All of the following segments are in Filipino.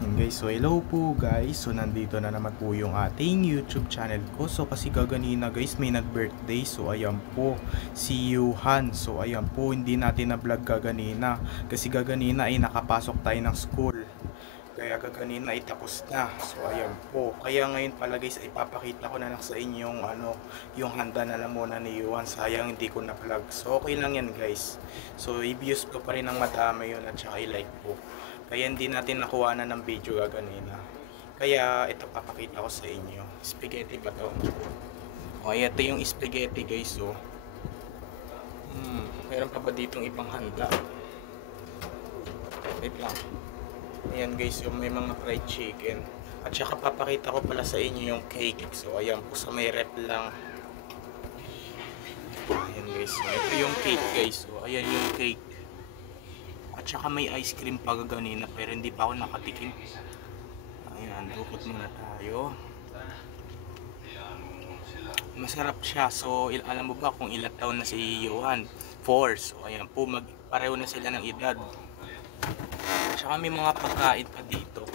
Yun guys, so hello po guys. So nandito na naman po yung ating YouTube channel ko. So kasi kaganina guys may nag-birthday. So ayan po si Yuhan. So ayan po hindi natin na vlog kaganina. Kasi kaganina ay nakapasok tayo ng school. Kaya kaganina ay tapos na. So ayan po. Kaya ngayon pala guys ay papakita ko na lang sa inyo yung yung handa na lang muna ni Yuhan. Sayang hindi ko na vlog. So okay lang yan guys. So i-views ko pa rin ng madami yun at saka i-like po. Kaya hindi natin nakuha na ng video kaganina. Kaya ito papakita ko sa inyo. Spaghetti ba to? Okay, ito yung spaghetti guys. So, meron pa ba ditong ibang handa? Wait lang. Ayan guys, yung may mga fried chicken. At saka papakita ko pala sa inyo yung cake. So ayan po sa may rep lang. Ayan guys. So, ito yung cake guys. So ayan yung cake. At saka may ice cream pa ganina pero hindi pa ako nakatikim. Ayan, dukot muna tayo. Masarap siya. So alam mo ba kung ilang taon na si Yuhan? 4. So ayan po, pareho na sila ng edad. At saka may mga pagkain pa dito.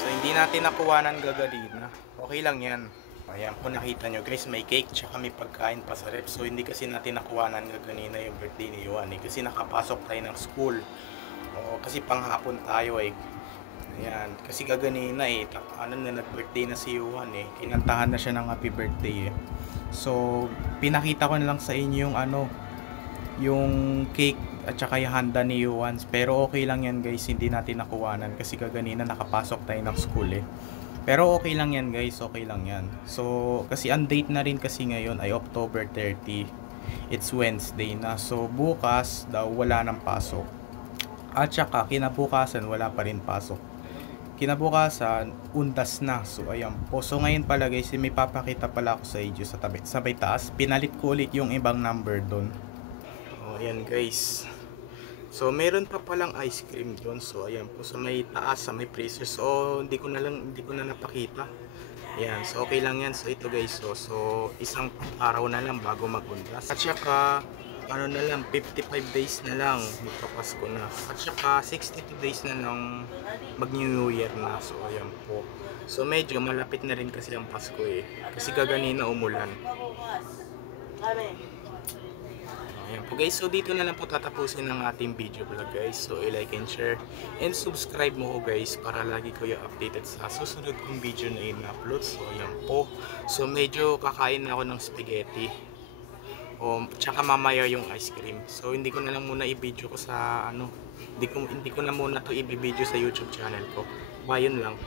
So hindi natin nakuhanan gagalina. Okay lang yan. Ayan po nakita nyo guys, may cake tsaka may pagkain pa sa rep. So hindi kasi natin nakuhanan gaganina yung birthday ni Yuhan kasi nakapasok tayo ng school. O, kasi panghapon tayo eh. Ayan, kasi gaganina eh, nag-birthday na si Yuhan eh. Kinantahan na siya ng happy birthday eh. So pinakita ko na lang sa inyo yung yung cake at saka yung handa ni Yuhan. Pero okay lang yan guys, hindi natin nakuhanan kasi kaganina nakapasok tayo ng school eh. Pero okay lang yan guys, okay lang yan. So kasi ang date na rin kasi ngayon ay October 30. It's Wednesday na. So bukas daw wala nang pasok. At saka kinabukasan wala pa rin pasok. Kinabukasan undas na. So ayan po. So ngayon pala guys, may papakita pala ako sa inyo sa may taas. Pinalit ko ulit yung ibang number doon. Oh, ayan guys. So meron pa palang ice cream doon. So ayan po sa may taas, sa may freezer. So hindi ko na napakita. Ayan, so okay lang yan. So ito guys, so isang araw na lang bago mag-undas. At saka ano na lang, 55 days na lang magpapasko na. At saka 62 days na lang mag New Year na. So ayan po. So medyo malapit na rin kasi ang Pasko eh. Kasi kaganina umulan. Ayan po guys, so dito na lang po tatapusin ang ating video vlog guys. So i-like and share and subscribe mo ko guys para lagi kayo updated sa susunod kong video na in-upload. So ayan po. So medyo kakain na ako ng spaghetti. O tsaka mamaya yung ice cream. So hindi ko na lang muna i-video ko sa hindi ko na muna to i-video sa YouTube channel ko. Bayon lang.